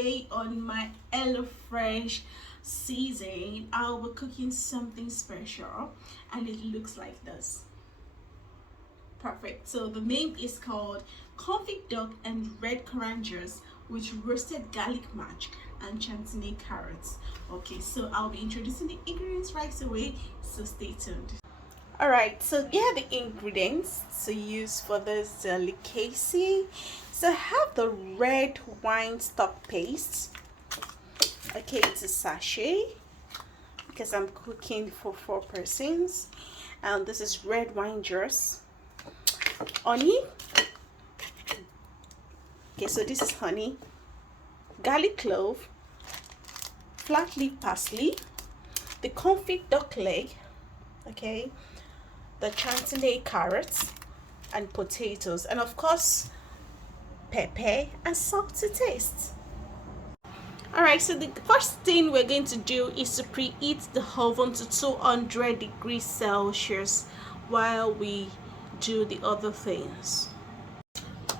Today on my HelloFresh season, I'll be cooking something special and it looks like this. Perfect. So the name is called confit duck and red currant juice with roasted garlic mash and chantenay carrots. Okay, so I'll be introducing the ingredients right away, so stay tuned. Alright, so here are the ingredients to use for this delicacy. So I have the red wine stock paste. Okay, it's a sachet because I'm cooking for 4 persons. And this is red wine juice. Honey. Okay, so this is honey. Garlic clove. Flat leaf parsley. The confit duck leg. Okay. The Chantenay carrots and potatoes, and of course pepper and salt to taste. Alright, so the first thing we're going to do is to preheat the oven to 200 degrees Celsius while we do the other things.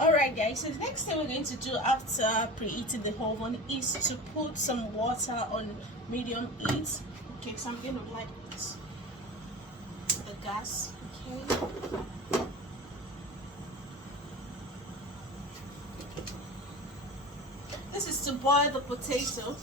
Alright guys, so the next thing we're going to do after preheating the oven is to put some water on medium heat. Okay, so I'm going to light the gas. Okay. This is to boil the potato.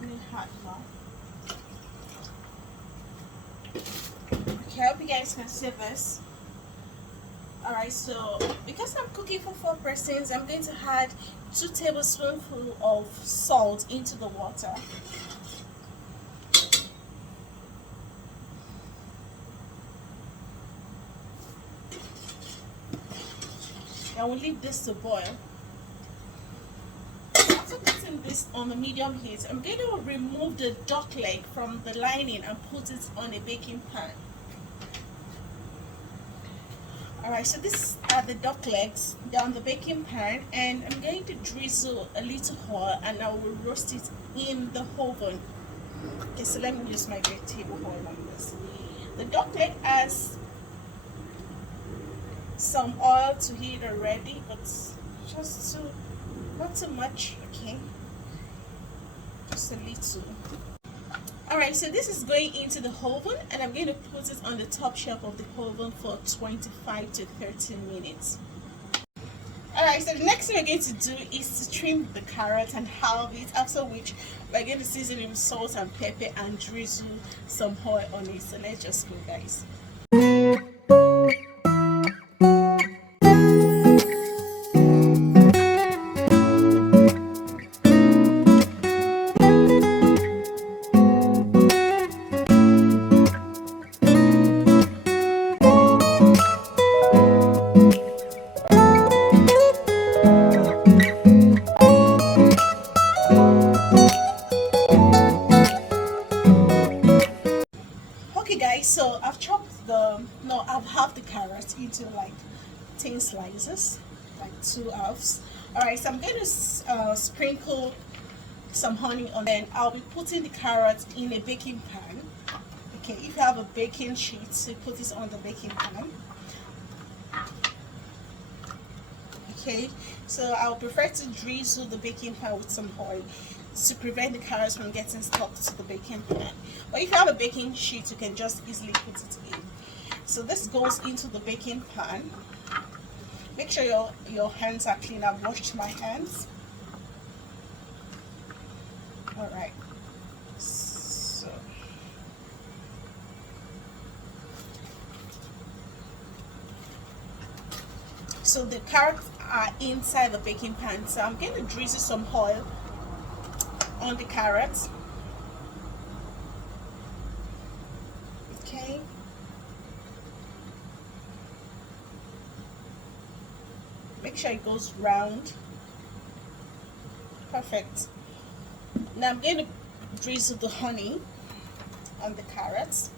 Really hot now. Okay, I hope you guys can see this. Alright, so because I'm cooking for 4 persons, I'm going to add 2 tablespoonfuls of salt into the water. I will leave this to boil. After putting this on a medium heat, I'm going to remove the duck leg from the lining and put it on a baking pan. Alright, so these are the duck legs. They're on the baking pan, and I'm going to drizzle a little oil and I will roast it in the oven. Okay, so let me use my great table oil on this. The duck leg has some oil to heat already, but not too much, okay? Just a little. Alright, so this is going into the oven, and I'm going to put it on the top shelf of the oven for 25 to 30 minutes. Alright, so the next thing we're going to do is to trim the carrot and halve it, after which we're going to season it with salt and pepper and drizzle some oil on it. So let's just go, guys. Okay guys, so I've halved the carrot into like thin slices, like 2 halves. Alright, so I'm going to sprinkle some honey on, then I'll be putting the carrot in a baking pan. Okay, if you have a baking sheet, so put it on the baking pan. Okay, so I'll prefer to drizzle the baking pan with some oil to prevent the carrots from getting stuck to the baking pan. But if you have a baking sheet, you can just easily put it in. So this goes into the baking pan. Make sure your hands are clean. I've washed my hands. Alright. So the carrots are inside the baking pan. So I'm going to drizzle some oil on the carrots. Okay. Make sure it goes round. Perfect. Now I'm going to drizzle the honey on the carrots.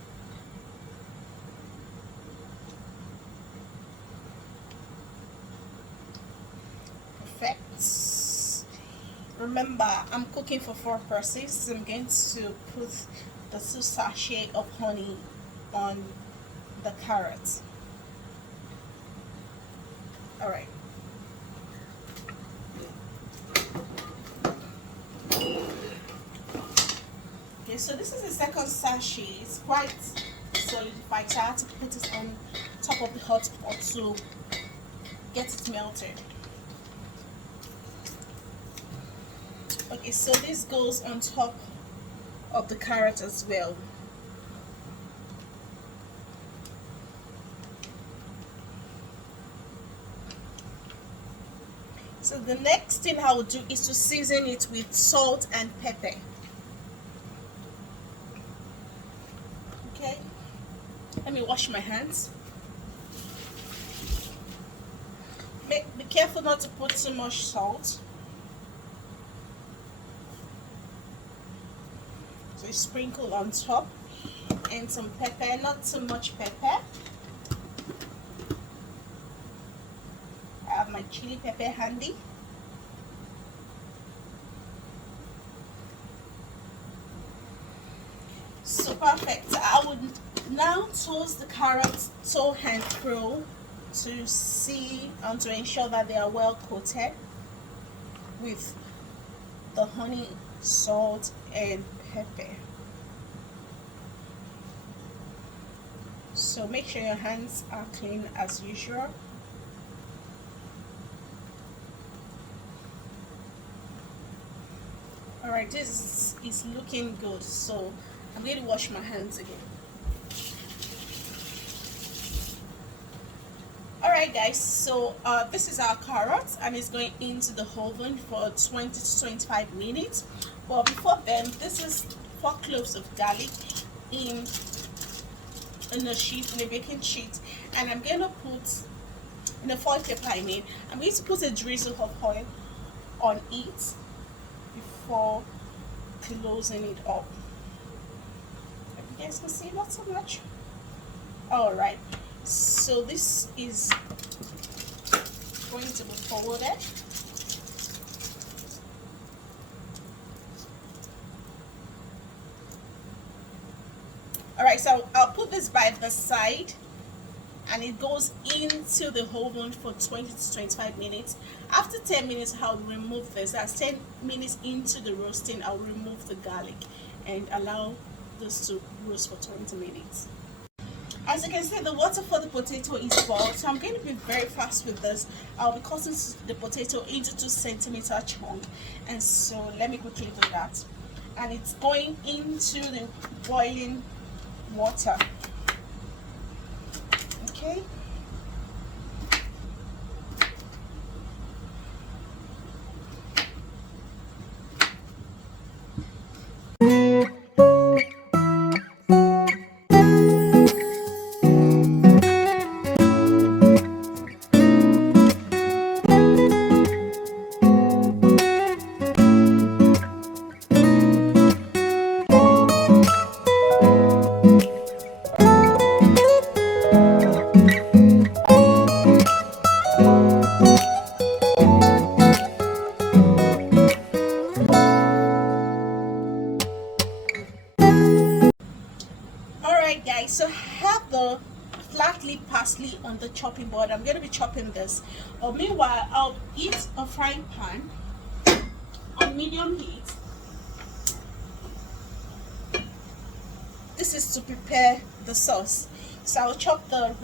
Perfect. Remember, I'm cooking for 4 persons, so I'm going to put the 2 sachets of honey on the carrots. All right. Okay, so this is the second sachet. It's quite solidified, so I have to put it on top of the hot pot to get it melted. Okay, so this goes on top of the carrot as well. So the next thing I will do is to season it with salt and pepper. Okay, let me wash my hands. Be careful not to put too much salt. So you sprinkle on top, and some pepper, not too much pepper. I have my chili pepper handy. So perfect. I would now toast the carrots to and through to see and to ensure that they are well coated with the honey, salt, and pepper. So make sure your hands are clean as usual. Alright, this is looking good, so I'm going to wash my hands again. Alright guys, so this is our carrots and it's going into the oven for 20 to 25 minutes. But before then, this is 4 cloves of garlic in a sheet, in a baking sheet, and I'm going to put in a foil paper. I'm going to put a drizzle of oil on it before closing it up. You guys can see, not so much. All right, so this is going to be forwarded. All right, so I'll put this by the side, and it goes into the oven for 20 to 25 minutes. After 10 minutes, I'll remove this. That's 10 minutes into the roasting. I'll remove the garlic and allow this to roast for 20 minutes. As you can see, the water for the potato is boiled, so I'm going to be very fast with this. I'll be cutting the potato into 2 centimeter chunk, and so let me quickly do that. And it's going into the boiling water. Okay. Alright guys, so I have the flat leaf parsley on the chopping board. I'm going to be chopping this. Meanwhile, I'll heat a frying pan on medium heat. This is to prepare the sauce. So I'll chop the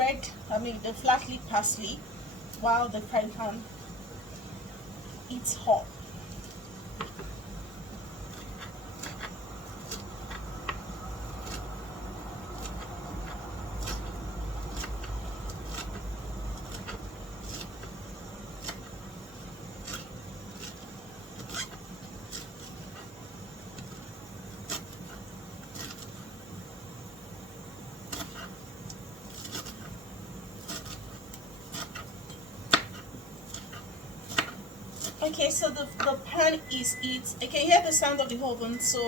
the flat leaf parsley while the frying pan is hot. Okay, so the pan is heat. I can hear the sound of the oven, so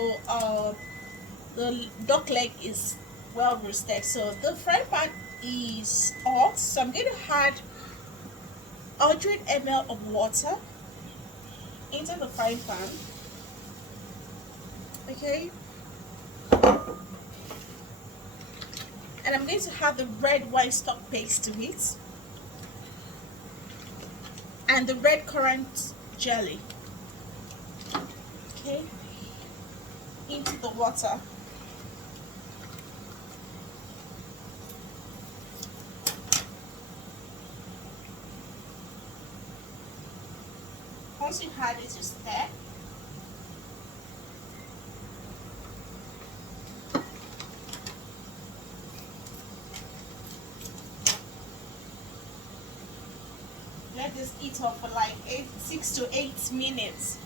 the duck leg is well roasted. So the frying pan is hot, so I'm going to add 100 ml of water into the frying pan. Okay, And I'm going to add the red wine stock paste to it and the red currant jelly, okay, into the water. Once you add it, you stir. Let this eat up for like 6 to 8 minutes.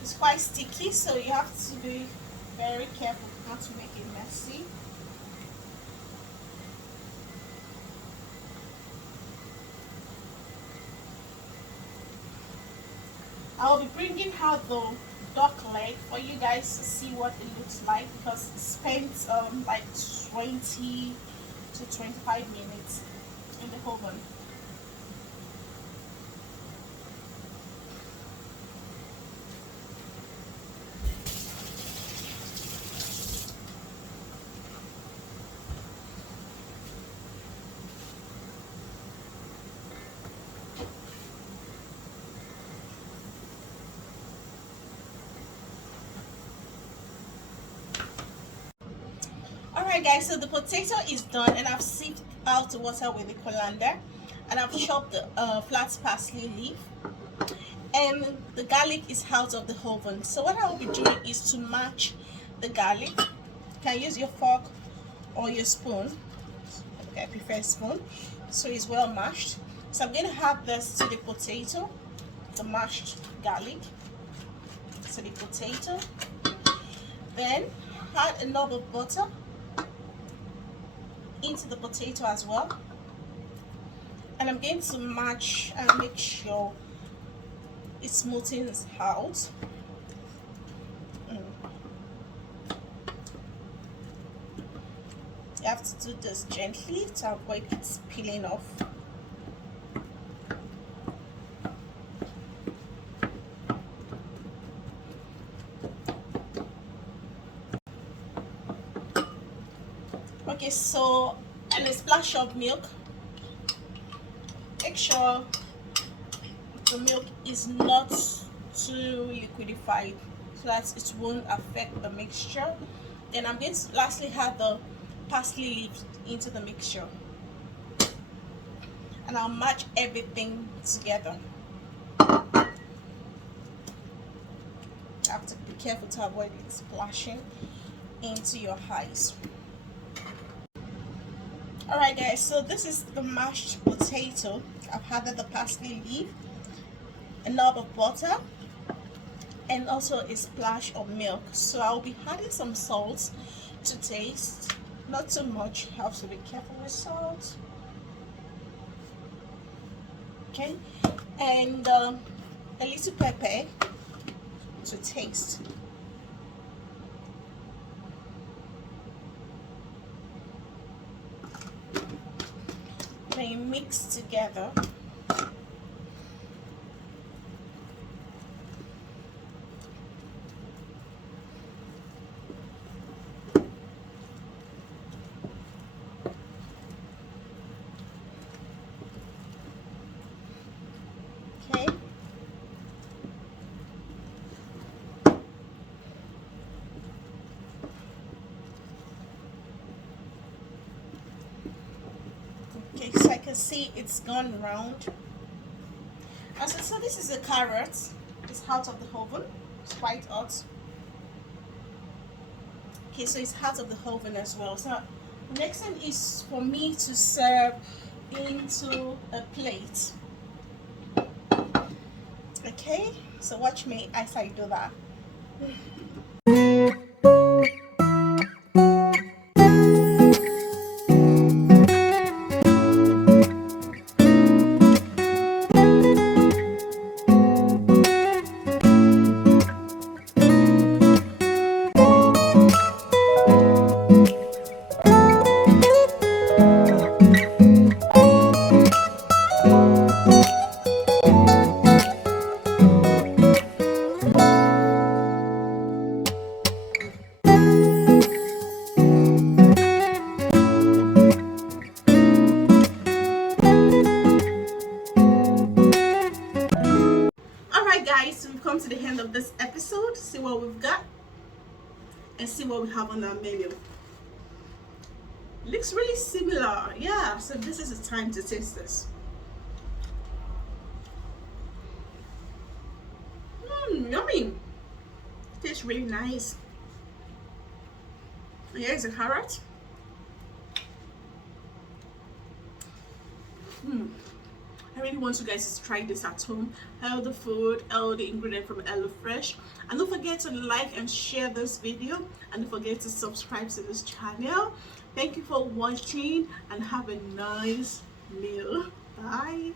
It's quite sticky, so you have to be very careful not to make it messy. I'll be bringing out the duck leg for you guys to see what it looks like, because it spent like 20 to 25 minutes in the oven. Alright guys, so the potato is done and I've sieved out the water with the colander, and I've chopped the flat parsley leaf, and the garlic is out of the oven. So what I will be doing is to mash the garlic. You can use your fork or your spoon. Okay, I prefer spoon, so it's well mashed. So I'm going to add this to the potato, the mashed garlic to the potato, then add a knob of butter into the potato as well, and I'm going to mash and make sure it smoothens out. You have to do this gently to avoid it peeling off. Okay, so, and a splash of milk. Make sure the milk is not too liquidified so that it won't affect the mixture. Then I'm going to lastly add the parsley leaves into the mixture, and I'll match everything together. You have to be careful to avoid it splashing into your eyes. Alright guys, so this is the mashed potato. I've added the parsley leaf, a knob of butter, and also a splash of milk. So I'll be adding some salt to taste, not too much. You have to be careful with salt. Okay, and a little pepper to taste. Then you mix together. Okay. Okay, so I can see it's gone round. So this is a carrot. It's out of the oven. It's quite hot. Okay, so it's out of the oven as well. So next thing is for me to serve into a plate. Okay, so watch me as I do that. Alright guys, so we've come to the end of this episode. See what we've got and see what we have on our menu. Looks really similar. Yeah, so this is the time to taste this. Yummy. Tastes really nice. Here's a carrot. I really want you guys to try this at home. Healthy food, healthy ingredient from HelloFresh. And don't forget to like and share this video. And don't forget to subscribe to this channel. Thank you for watching and have a nice meal. Bye.